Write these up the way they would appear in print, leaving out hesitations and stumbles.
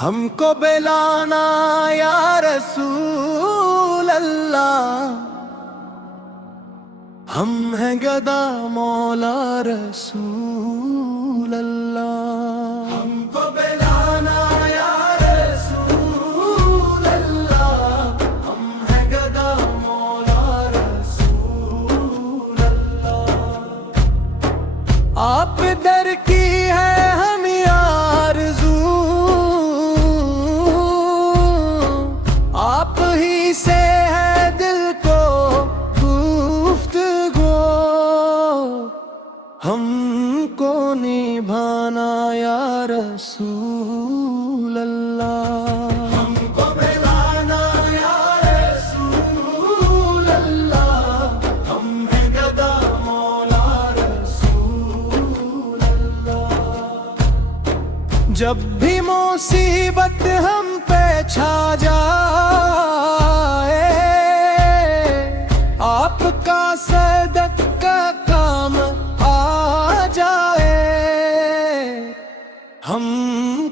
ہم کو بلانا یا رسول اللہ، ہم ہیں گدا مولا رسول اللہ۔ ہم کو بلانا یا رسول اللہ، ہم ہیں گدا مولا رسول اللہ۔ آپ در کی ہے ہمیں آرزو، آپ ہی سے ہے دل کو گفتگو، ہم کو نبھانا یا رسول اللہ۔ ہم کو بلانا یا رسول اللہ، ہم ہیں گدا مولا رسول اللہ۔ جب بھی مصیبت ہم پہ چھا جائے، آپ کا صدق کا کام آ جائے، ہم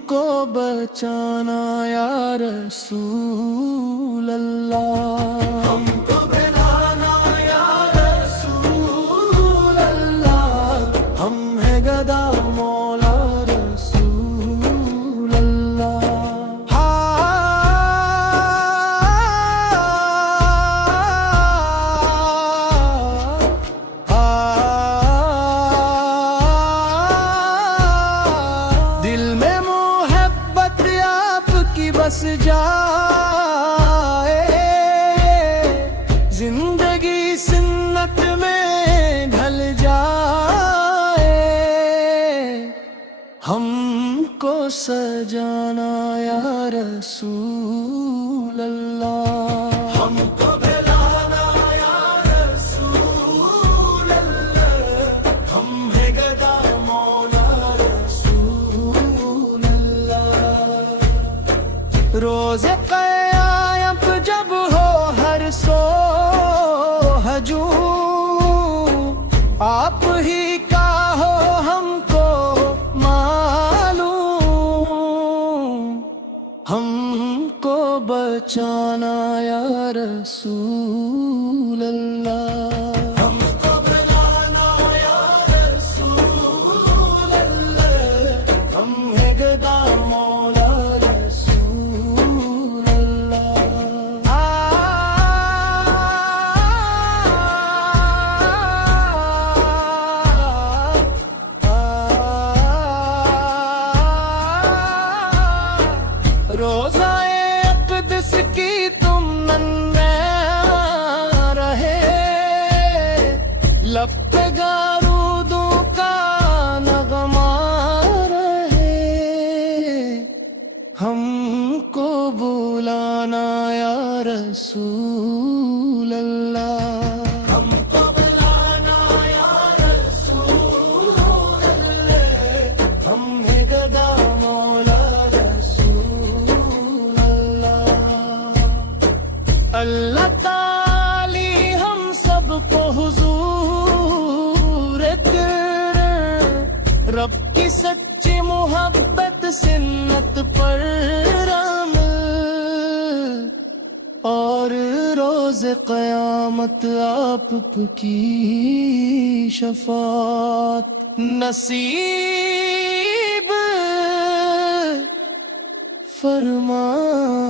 کو بچانا یا رسول اللہ۔ ہم کو بلانا یا رسول اللہ، ہم ہیں گدا مولا رسول اللہ۔ دل میں محبت آپ کی بس جائے، زندگی سنت میں ڈھل جائے، ہم کو سجانا یا رسول اللہ۔ ہم کو بلانا یا رسول اللہ، ہم ہیں گدا مولا رسول اللہ۔ روز قیامت جب ہو ہر سو ہجوم، آپ ہی کا ہو ہم کو معلوم، ہم کو بچانا یا رسول اللہ۔ ہم کو بلانا یا رسول اللہ، ہم ہیں گدا مولا رسول اللہ۔ روزہ اقدس کی تم ننّے رہے، لب پہ گارودوں کا نغمہ رہے، ہم کو بلانا یا رسول اللہ۔ ہم کو بلانا یا رسول اللہ، ہم ہیں گدا مولا رسول اللہ۔ اللہ تعالی ہم سب کو حضور کرے، رب کی سچی محبت سنت پر عمل، اور روز قیامت آپ کی شفاعت نصیب فرمائے۔